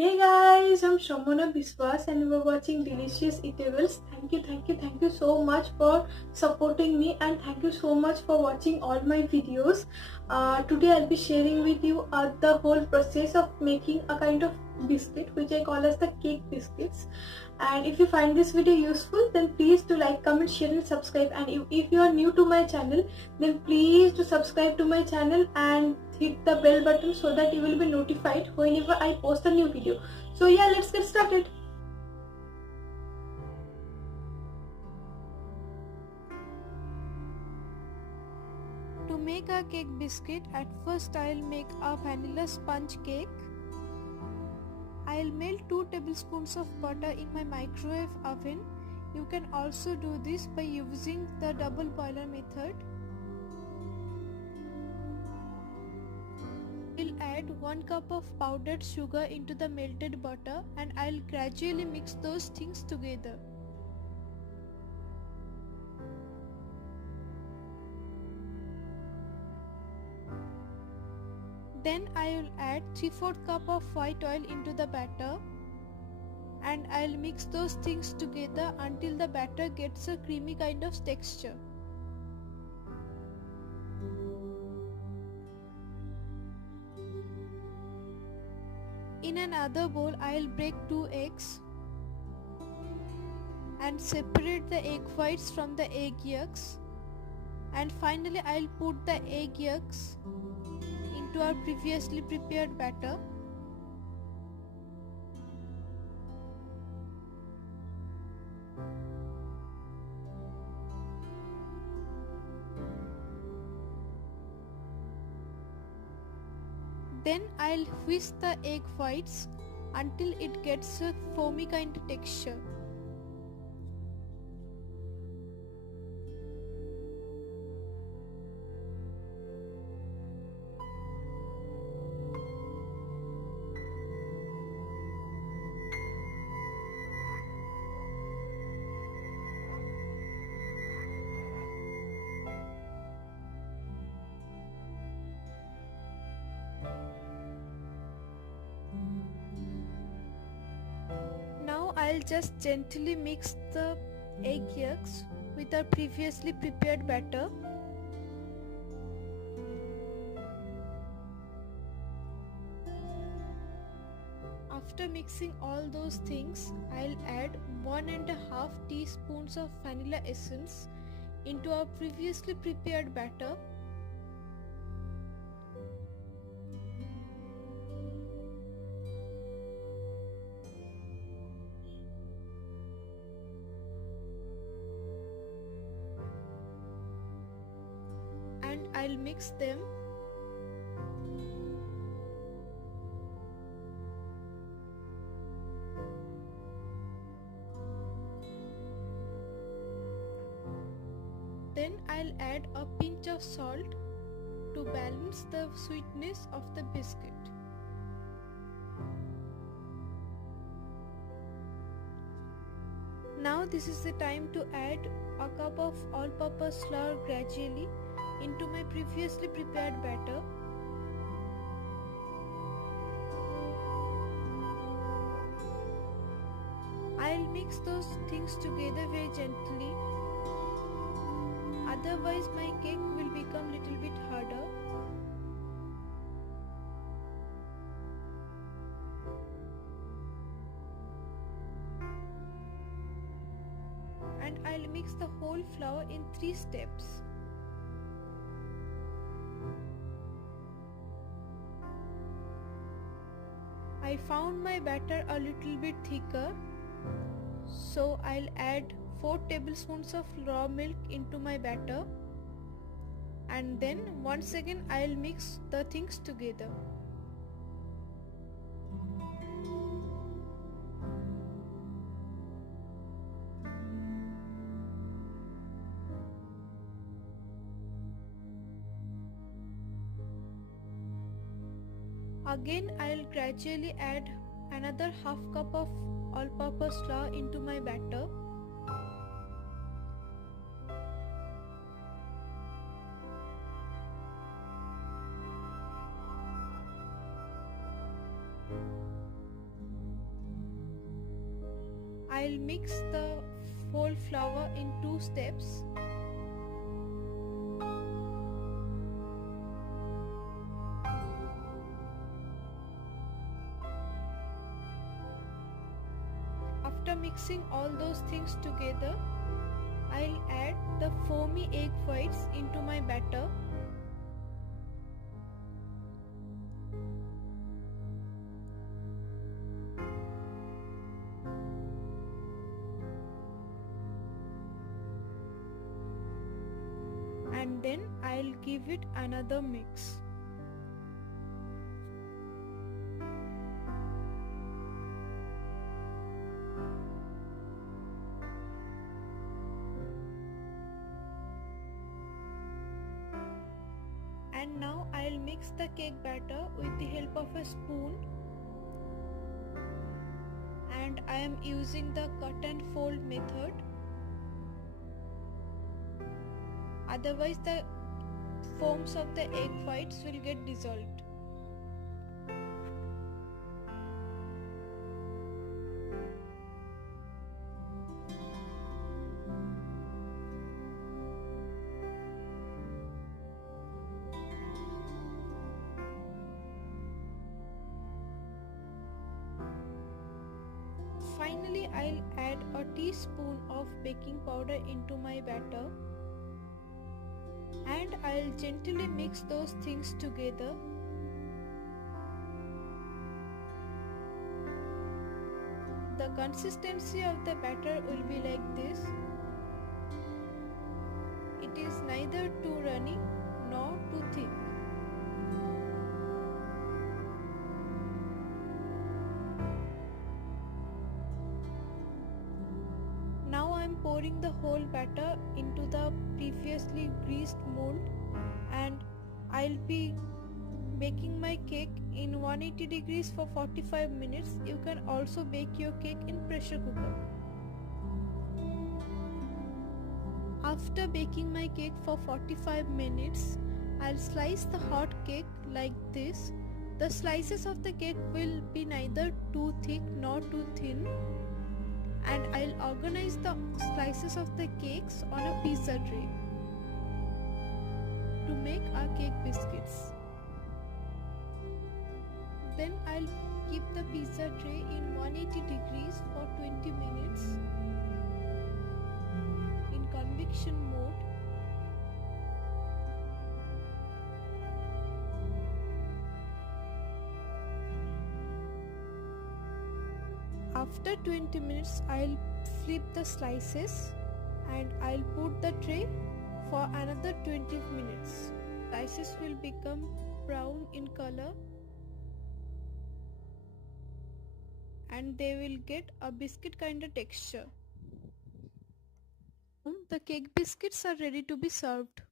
Hey guys, I'm Shomona Biswas and we're watching Delicious Eatables. Thank you so much for supporting me and thank you so much for watching all my videos. Today I'll be sharing with you the whole process of making a kind of biscuit which I call as the cake biscuits. And if you find this video useful, then please do like, comment, share and subscribe. And if you are new to my channel, then please do subscribe to my channel and hit the bell button so that you will be notified whenever I post a new video. So yeah, let's get started. To make a cake biscuit, at first I'll make a vanilla sponge cake. I'll melt 2 tablespoons of butter in my microwave oven. You can also do this by using the double boiler method. We'll add 1 cup of powdered sugar into the melted butter and I'll gradually mix those things together. Then I will add 3/4 cup of white oil into the batter and I'll mix those things together until the batter gets a creamy kind of texture. In another bowl, I'll break 2 eggs and separate the egg whites from the egg yolks, and finally I'll put the egg yolks into our previously prepared batter. Then I'll whisk the egg whites until it gets a foamy kind of texture. Now I'll just gently mix the egg yolks with our previously prepared batter. After mixing all those things, I'll add 1.5 teaspoons of vanilla essence into our previously prepared batter. And I'll mix them. Then I'll add a pinch of salt to balance the sweetness of the biscuit. Now this is the time to add a cup of all-purpose flour gradually into my previously prepared batter. I'll mix those things together very gently, otherwise my cake will become little bit harder. And I'll mix the whole flour in 3 steps. I found my batter a little bit thicker, so I'll add 4 tablespoons of raw milk into my batter, and then once again I'll mix the things together. Again I'll gradually add another half cup of all-purpose flour into my batter. I'll mix the whole flour in 2 steps. After mixing all those things together, I'll add the foamy egg whites into my batter. And then I'll give it another mix. And now I'll mix the cake batter with the help of a spoon, and I am using the cut and fold method, otherwise the foams of the egg whites will get dissolved. Finally, I'll add a teaspoon of baking powder into my batter, and I'll gently mix those things together. The consistency of the batter will be like this. It is neither too runny nor too thick. Now I am pouring the whole batter into the previously greased mold, and I'll be baking my cake in 180 degrees for 45 minutes. You can also bake your cake in pressure cooker. After baking my cake for 45 minutes, I'll slice the hot cake like this. The slices of the cake will be neither too thick nor too thin, and I'll organize the slices of the cakes on a pizza tray to make our cake biscuits. Then I'll keep the pizza tray in 180 degrees for 20 minutes in convection mode. After 20 minutes, I'll flip the slices and I'll put the tray for another 20 minutes. Slices will become brown in color and they will get a biscuit kind of texture. The cake biscuits are ready to be served.